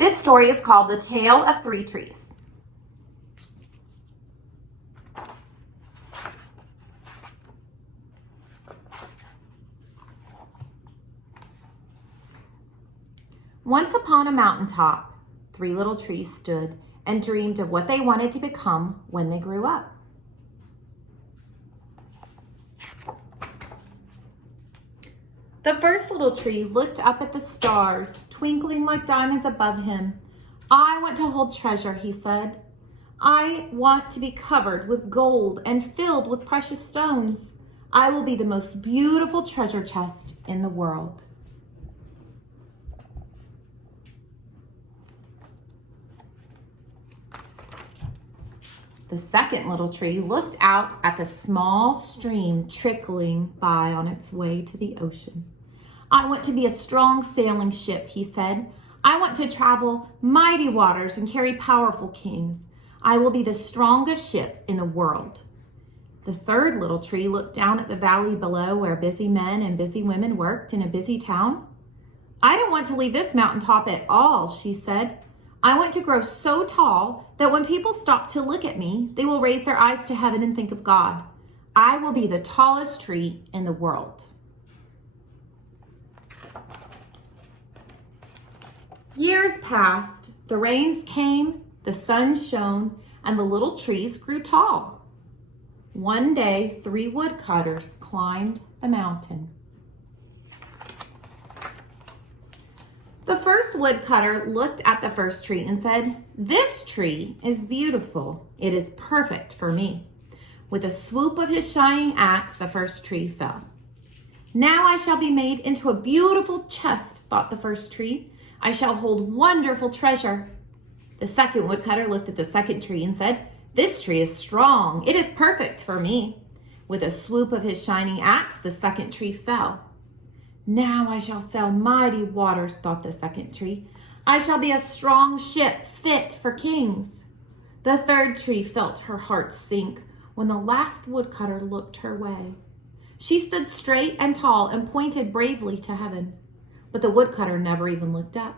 This story is called The Tale of Three Trees. Once upon a mountaintop, three little trees stood and dreamed of what they wanted to become when they grew up. The first little tree looked up at the stars, twinkling like diamonds above him. "I want to hold treasure," he said. "I want to be covered with gold and filled with precious stones. I will be the most beautiful treasure chest in the world." The second little tree looked out at the small stream trickling by on its way to the ocean. "I want to be a strong sailing ship," he said. "I want to travel mighty waters and carry powerful kings. I will be the strongest ship in the world." The third little tree looked down at the valley below where busy men and busy women worked in a busy town. "I don't want to leave this mountaintop at all," she said. "I want to grow so tall that when people stop to look at me, they will raise their eyes to heaven and think of God. I will be the tallest tree in the world." Years passed, the rains came, the sun shone, and the little trees grew tall. One day, three woodcutters climbed the mountain. The first woodcutter looked at the first tree and said, "This tree is beautiful. It is perfect for me." With a swoop of his shining axe, the first tree fell. "Now I shall be made into a beautiful chest," thought the first tree. "I shall hold wonderful treasure." The second woodcutter looked at the second tree and said, "This tree is strong. It is perfect for me." With a swoop of his shining axe, the second tree fell. "Now I shall sail mighty waters," thought the second tree. "I shall be a strong ship fit for kings." The third tree felt her heart sink when the last woodcutter looked her way. She stood straight and tall and pointed bravely to heaven, but the woodcutter never even looked up.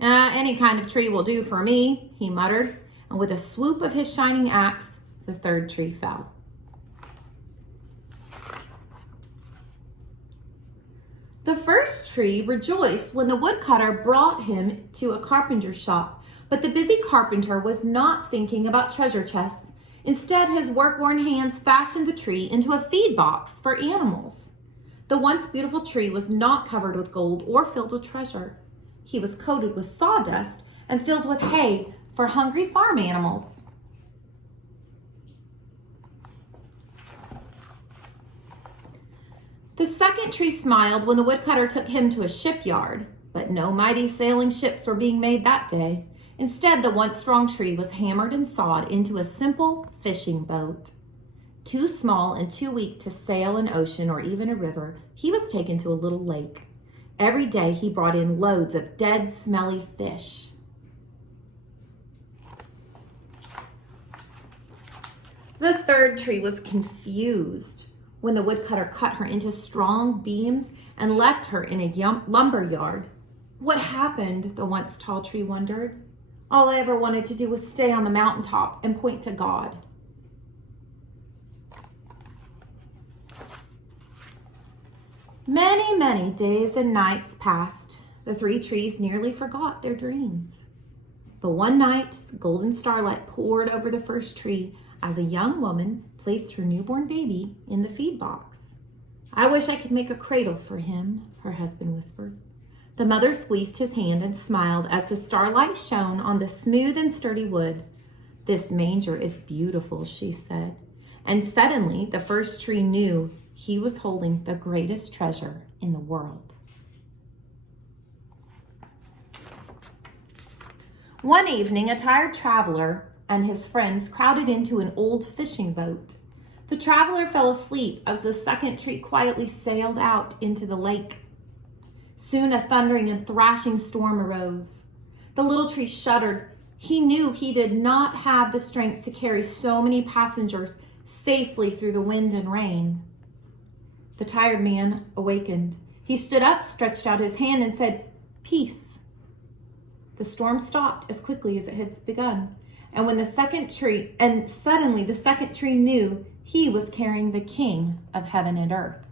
"Any kind of tree will do for me," he muttered, and with a swoop of his shining axe, the third tree fell. The first tree rejoiced when the woodcutter brought him to a carpenter's shop, but the busy carpenter was not thinking about treasure chests. Instead, his work-worn hands fashioned the tree into a feed box for animals. The once beautiful tree was not covered with gold or filled with treasure. He was coated with sawdust and filled with hay for hungry farm animals. The second tree smiled when the woodcutter took him to a shipyard, but no mighty sailing ships were being made that day. Instead, the once strong tree was hammered and sawed into a simple fishing boat. Too small and too weak to sail an ocean or even a river, he was taken to a little lake. Every day he brought in loads of dead, smelly fish. The third tree was confused when the woodcutter cut her into strong beams and left her in a lumber yard. What happened, the once tall tree wondered. All I ever wanted to do was stay on the mountaintop and point to God. Many, many days and nights passed. The three trees nearly forgot their dreams. But one night, golden starlight poured over the first tree as a young woman placed her newborn baby in the feed box. "I wish I could make a cradle for him," her husband whispered. The mother squeezed his hand and smiled as the starlight shone on the smooth and sturdy wood. "This manger is beautiful," she said. And suddenly, the first tree knew he was holding the greatest treasure in the world. One evening, a tired traveler and his friends crowded into an old fishing boat. The traveler fell asleep as the second tree quietly sailed out into the lake. Soon a thundering and thrashing storm arose. The little tree shuddered. He knew he did not have the strength to carry so many passengers safely through the wind and rain. The tired man awakened. He stood up, stretched out his hand, and said, "Peace." The storm stopped as quickly as it had begun. And suddenly the second tree knew he was carrying the King of heaven and earth.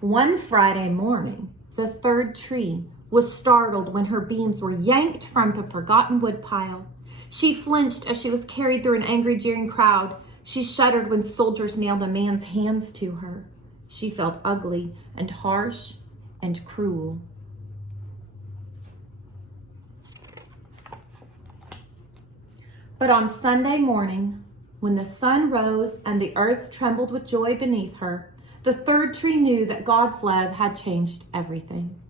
One Friday morning, the third tree was startled when her beams were yanked from the forgotten woodpile. She flinched as she was carried through an angry, jeering crowd. She shuddered when soldiers nailed a man's hands to her. She felt ugly and harsh and cruel. But on Sunday morning, when the sun rose and the earth trembled with joy beneath her, the third tree knew that God's love had changed everything.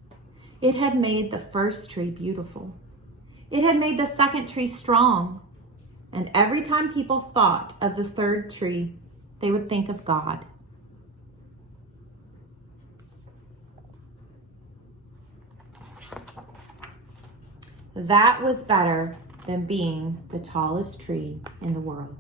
It had made the first tree beautiful. It had made the second tree strong. And every time people thought of the third tree, they would think of God. That was better than being the tallest tree in the world.